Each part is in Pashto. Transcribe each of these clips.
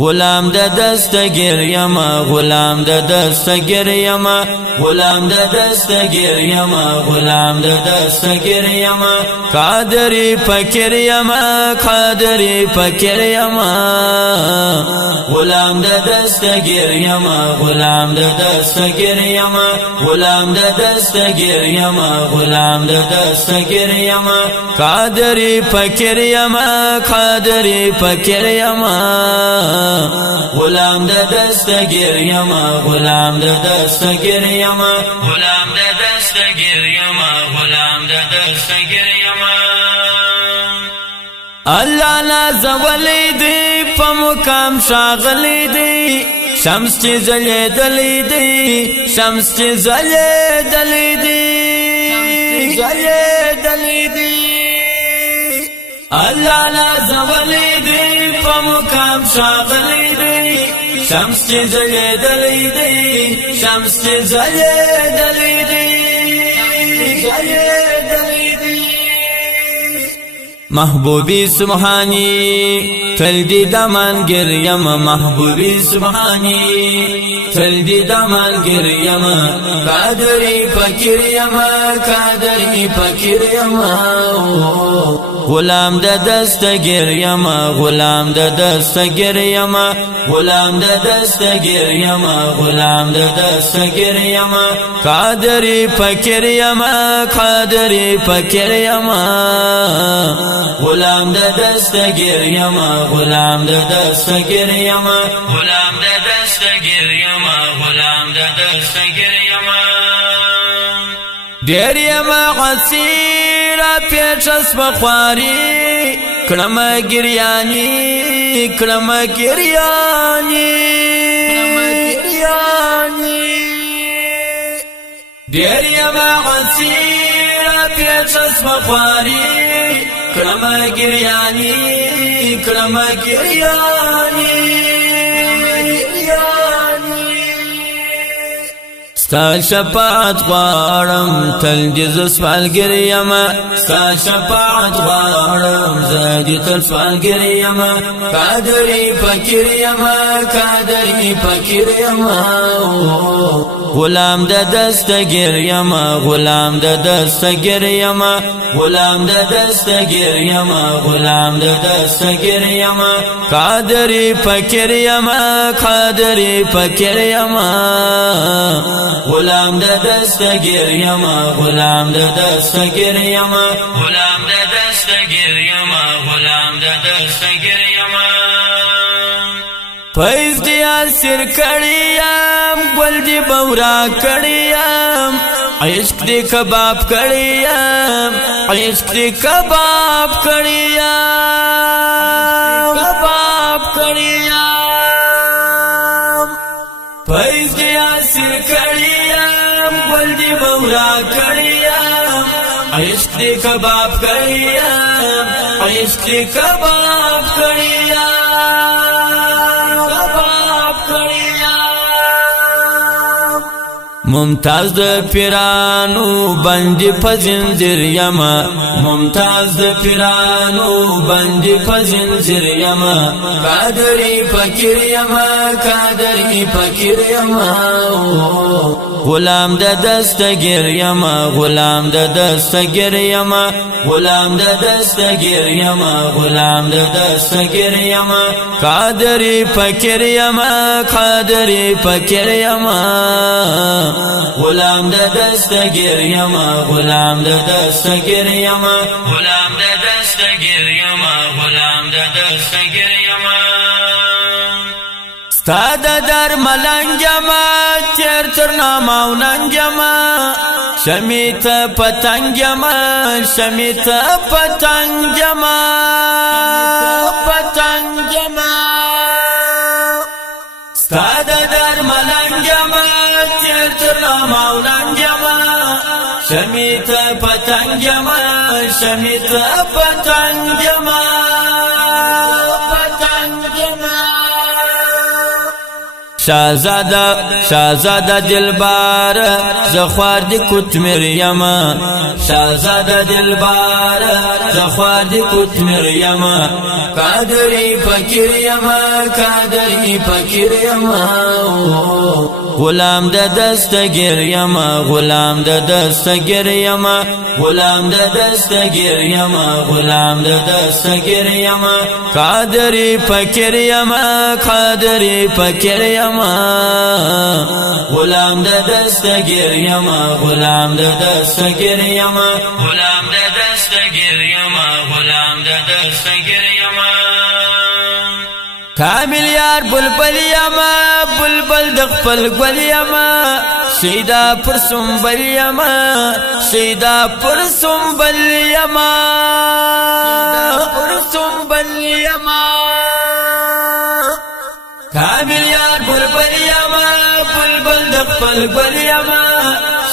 غلام د دستگیر یما غلام د دستگیر یما غلام د دستگیر یما غلام د دستگیر یما قادری فقیر یما قادری فقیر یما غلام د دستگیر یما غلام د دستگیر یما غلام د دستگیر یما غلام د دستگیر یما قادری فقیر یما قادری فقیر یما غلام د دستگیر یما غلام د دستگیر یما غلام د دستگیر یما غلام د دستگیر یما الله نازولی دی په مقام شاغلی دی شمس چې ځلېدلی دی شمس چې ځلېدلی دی ځلېدلی دی الله نازولی دی په مقام شاغلی دی شمس چې ځلېدلی دی شمس چې ځلېدلی دی ځلېدلی دی محبوبی سبحانی تل دی دمان گریم محبوبی سبحانی تل دی دمان گریم قادری فقیر یم قادری فقیر یم غلام د دستگیر یم غلام د دستگیر یم غلام د دستگیر یم غلام د دستگیر یم قادری فقیر یم قادری فقیر یم غلام د دستگیر یم غلام د دستگیر یم غلام د دستگیر یم غلام د دستگیر یم دیر یم غسیر پیچس بخواری کلم گریانی کلم گریانی دیر یم غسیر پیچس بخواری کلم گریانی کلم گریانی ستا شفاعت غواړم تل دې ز سوالګر یم ستا شفاعت غواړم زه دې تل سوالګر یم قادری فقیر یم قادری فقیر یم غلام د دستگیر یم غلام د دستگیر یم غلام د دستگیر یم غلام د دستگیر یم قادری فقیر یم قادری فقیر یم غلام د دستگیر یم غلام د دستگیر یم غلام د دستگیر یم غلام د دستگیر یم فیض دی اسیر کړیم ګل دی بورا کړیم عشق دی کباب کړیم عشق دی کباب کړیم کباب کړیم فیض دی اسیر کړیم ګل دی بورا کړیم عشق دی کباب کړیم عشق دی کباب کړیم ممتاز د پیرانو بندي په زنجیر یم ممتاز د پیرانو بندي په زنجیر یم قادری فقیر یم قادری فقیر یم غلام د دستگیر یم غلام د دستگیر یم غلام د دستگیر یم غلام د دستگیر یم قادری فقیر یم قادری فقیر یم غلام د دستگیر یم غلام د دستگیر یم غلام د دستگیر یم غلام د دستگیر یم ستا د درملنګ یم تیر تر نامو ننګ یم شمیت پتنګ یم شمیت پتنګ یم پتنګ یم ستا د درملنګ یم تیر تر نامو ننګ یم شمیت پتنګ یم شمیت پتنګ یم شازاده دلبار زخوار دی کتمر یما شازاده دلبار زخوار دی کتمر یما قادری فکر یما قادری فکر یما غلام د دستگیر یما غلام د دستگیر یما غلام د دستگیر یما غلام د دستگیر یما قادری فکر یما قادری فکر یما غلام د دستگیر یما غلام د دستگیر یما غلام د دستگیر یما غلام د دستگیر یما کامل یار بلبل یما بلبل د خپل ګل یما سیدا پر سنبل یما سیدا پر سنبل یما پر سنبل یما کامل یار بلبل یما بلبل د خپل ګل یما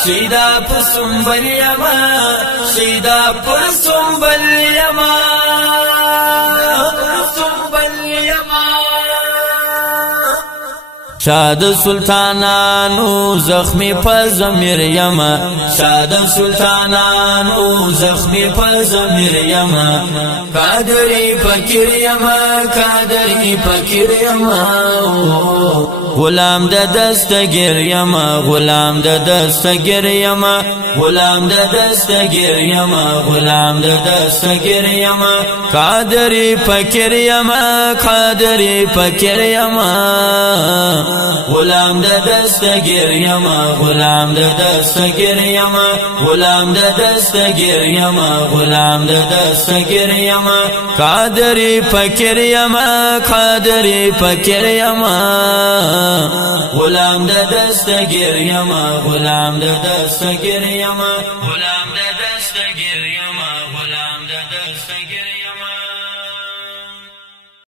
سیدا پر سنبل یما سیدا پر سنبل یما شاد سلطانانو زخمی په ضمیر یما شاد سلطانانو زخمی په ضمیر یما قادری فکر یما قادری فکر یما غلام د دستگیر یما غلام د دستگیر یما غلام د دستگیر یما غلام د دستگیر یما قادری فکر یما قادری فکر یما غلام د دستگیر یما غلام د دستگیر یما غلام د دستگیر یما غلام د دستگیر یما قادری فکر یما قادری فکر یما غلام د دستگیر یما غلام د دستگیر یما غلام د